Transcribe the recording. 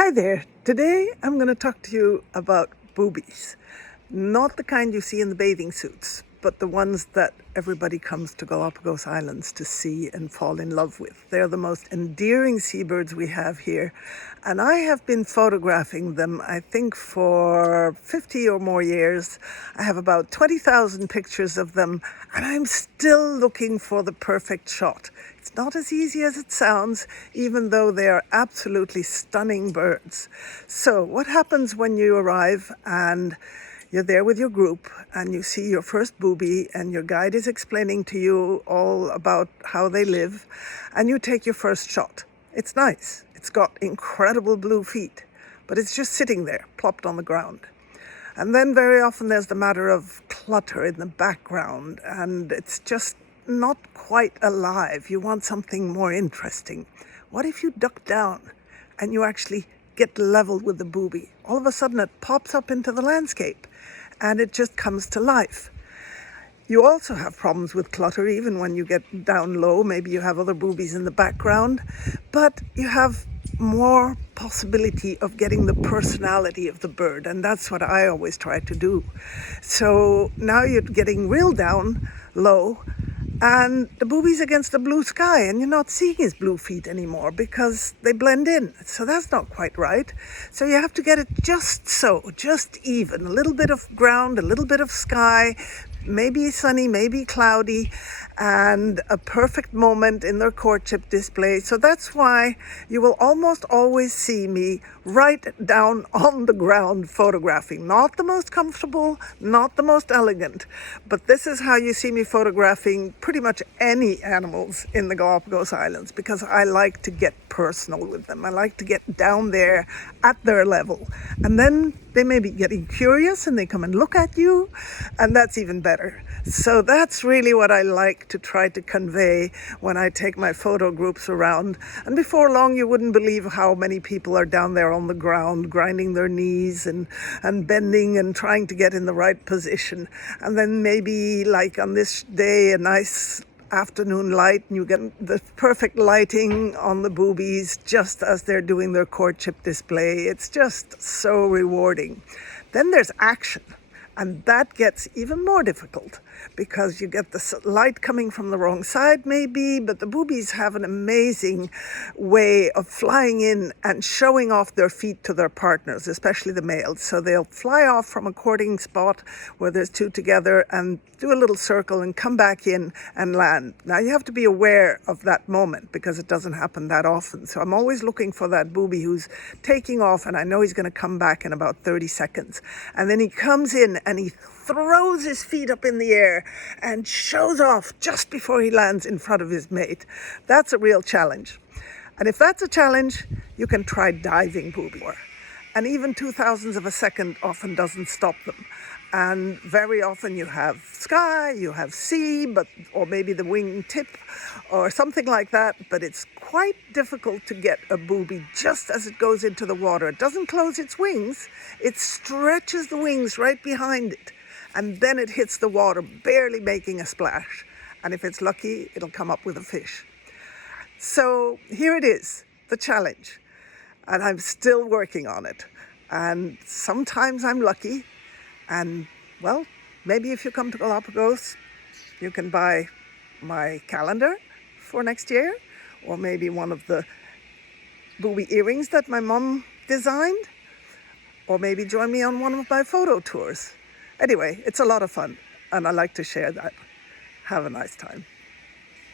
Hi there. Today I'm going to talk to you about boobies. Not the kind you see in the bathing suits, but the ones that everybody comes to Galapagos Islands to see and fall in love with. They're the most endearing seabirds we have here, and I have been photographing them, I think, for 50 or more years. I have about 20,000 pictures of them, and I'm still looking for the perfect shot. It's not as easy as it sounds, even though they are absolutely stunning birds. So what happens when you arrive and you're there with your group and you see your first booby and your guide is explaining to you all about how they live, and you take your first shot? It's nice. It's got incredible blue feet, but it's just sitting there, plopped on the ground. And then very often there's the matter of clutter in the background, and it's just not quite alive. You want something more interesting. What if you duck down and you actually get level with the booby? All of a sudden it pops up into the landscape and it just comes to life. You also have problems with clutter even when you get down low. Maybe you have other boobies in the background, but you have more possibility of getting the personality of the bird, and that's what I always try to do. So now you're getting real down low, and the booby's against the blue sky, and you're not seeing his blue feet anymore because they blend in. So that's not quite right. So you have to get it just even. A little bit of ground, a little bit of sky, maybe sunny, maybe cloudy, and a perfect moment in their courtship display. So that's why you will almost always see me right down on the ground photographing. Not the most comfortable, not the most elegant, but this is how you see me photographing pretty much any animals in the Galapagos Islands, because I like to get personal with them. I like to get down there at their level. And then they may be getting curious and they come and look at you, and that's even better. So that's really what I like to try to convey when I take my photo groups around. And before long, you wouldn't believe how many people are down there on the ground, grinding their knees and bending and trying to get in the right position. And then maybe like on this day, a nice afternoon light, and you get the perfect lighting on the boobies just as they're doing their courtship display. It's just so rewarding. Then there's action, and that gets even more difficult because you get the light coming from the wrong side maybe, but the boobies have an amazing way of flying in and showing off their feet to their partners, especially the males. So they'll fly off from a courting spot where there's two together and do a little circle and come back in and land. Now you have to be aware of that moment because it doesn't happen that often. So I'm always looking for that booby who's taking off, and I know he's going to come back in about 30 seconds. And then he comes in and he throws his feet up in the air and shows off just before he lands in front of his mate. That's a real challenge. And if that's a challenge, you can try diving booby. And even 2,000ths of a second often doesn't stop them. And very often you have sky, you have sea, or maybe the wing tip or something like that, but it's quite difficult to get a booby just as it goes into the water. It doesn't close its wings, it stretches the wings right behind it, and then it hits the water, barely making a splash. And if it's lucky, it'll come up with a fish. So here it is, the challenge. And I'm still working on it. And sometimes I'm lucky. And, well, maybe if you come to Galapagos, you can buy my calendar for next year, or maybe one of the booby earrings that my mom designed, or maybe join me on one of my photo tours. Anyway, it's a lot of fun, and I like to share that. Have a nice time.